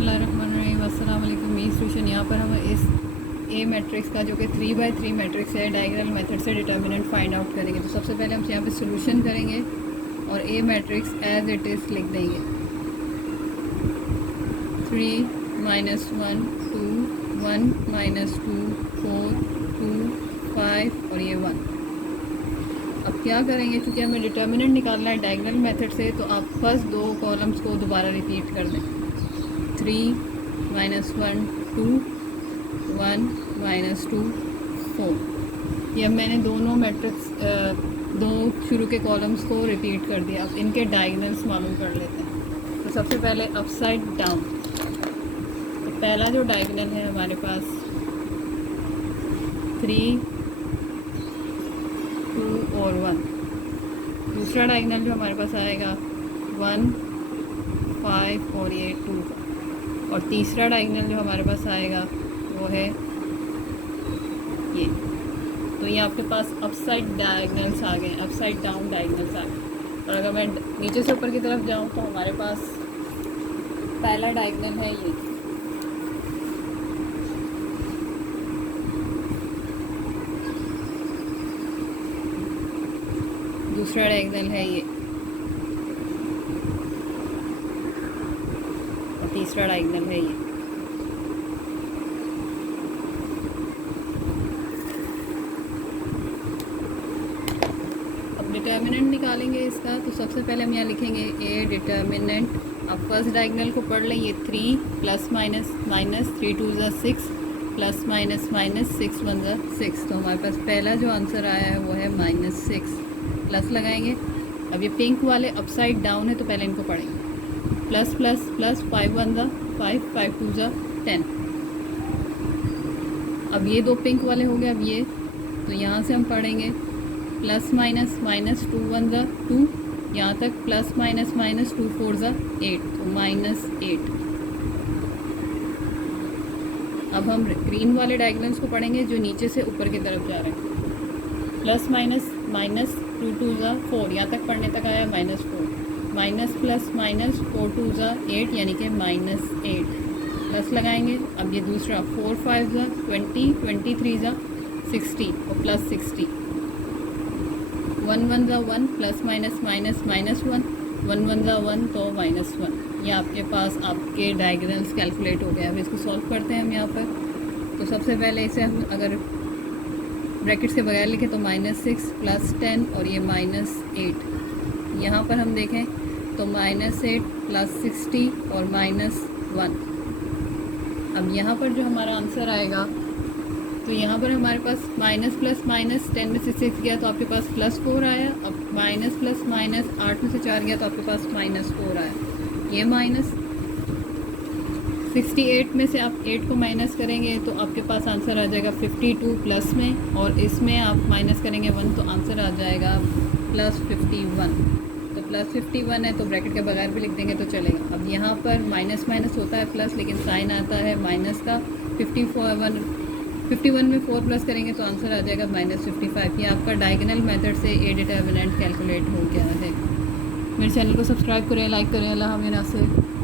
बिस्मिल्लाहिर्रहमानिर्रहीम अस्सलाम वालेकुम। मी सॉल्यूशन। यहाँ पर हम इस ए मैट्रिक्स का जो कि 3 by 3 मैट्रिक्स है डायगोनल मेथड से डिटर्मिनेंट फाइंड आउट करेंगे। तो सबसे पहले हम यहाँ पे सॉल्यूशन करेंगे और ए मैट्रिक्स एज इट इज़ लिख देंगे। 3 - 1 2 1 - 2 4 2 5 और ये 1। अब क्या करेंगे, क्योंकि हमें डिटर्मिनेंट निकालना है डायगोनल मेथड से, तो आप फर्स्ट दो कॉलम्स को दोबारा रिपीट कर दें। 3 - 1 2 1 - 2 4। ये अब मैंने दोनों मैट्रिक्स दो शुरू के कॉलम्स को रिपीट कर दिया। अब इनके डायगोनल्स मालूम कर लेते हैं। तो सबसे पहले अपसाइड डाउन। तो पहला जो डायगोनल है हमारे पास 3 2 और 1। दूसरा डायगोनल जो हमारे पास आएगा 1 5 और ये 2 का। और तीसरा डायगोनल जो हमारे पास आएगा वो है ये। तो ये आपके पास अपसाइड डायगोनल्स आ गए, अपसाइड डाउन डायगोनल्स आ गए। और अगर मैं नीचे से ऊपर की तरफ जाऊँ तो हमारे पास पहला डायगोनल है ये। दूसरा डायगोनल है ये और तीसरा डायगोनल है ये। अब डिटर्मिनेंट निकालेंगे इसका। तो सबसे पहले हम यहाँ लिखेंगे ए डिटर्मिनेंट। अब फर्स्ट डायगोनल को पढ़ लें। ये 3 + - 3 2 = 6 + - 6 1 = 6। तो हमारे पास पहला जो आंसर आया है वो है -6। प्लस लगाएंगे। अब ये पिंक वाले अपसाइड डाउन है तो पहले इनको पढ़ेंगे। Plus plus plus 5 1 = 5 5 2 = 10। अब ये दो पिंक वाले हो गए। अब ये तो यहाँ से हम पढ़ेंगे प्लस माइनस माइनस 2 1 = 2 यहाँ तक, प्लस माइनस माइनस 2 4 = 8 तो -8। अब हम ग्रीन वाले डायगोनल्स को पढ़ेंगे जो नीचे से ऊपर की तरफ जा रहे हैं। प्लस माइनस माइनस 2 2 = 4 यहाँ तक पढ़ने तक आया -4। माइनस प्लस माइनस 4 2 = 8 यानी कि -8। प्लस लगाएंगे। अब ये दूसरा 4 5 = 20 23 = 60 और प्लस 60। 1 1 = 1 प्लस माइनस माइनस -1 1 1 = 1 तो -1। ये आपके पास आपके डायगोनल्स कैलकुलेट हो गया। अब इसको सॉल्व करते हैं हम यहाँ पर। तो सबसे पहले इसे हम अगर ब्रैकेट्स के बगैर लिखे तो -6 + 10 और ये -8। यहाँ पर हम देखें तो -8 + 60 और -1। अब यहाँ पर जो हमारा आंसर आएगा तो यहाँ पर हमारे पास माइनस प्लस माइनस 10 में से 6 गया तो आपके पास +4 आया। अब माइनस प्लस माइनस 8 में से 4 गया तो आपके पास -4 आया। ये माइनस 68 में से आप 8 को माइनस करेंगे तो आपके पास आंसर आ जाएगा 52 प्लस में, और इसमें आप माइनस करेंगे 1 तो आंसर आ जाएगा +51। तो +51 है तो ब्रैकेट के बगैर भी लिख देंगे तो चलेगा। अब यहाँ पर माइनस माइनस होता है प्लस, लेकिन साइन आता है माइनस का। 51 में 4 प्लस करेंगे तो आंसर आ जाएगा -55। ये आपका डायगोनल मेथड से ए डिटर्मिनेंट कैलकुलेट हो गया है। मेरे चैनल को सब्सक्राइब करें, लाइक करें। अल्लाह हाफ़िज़।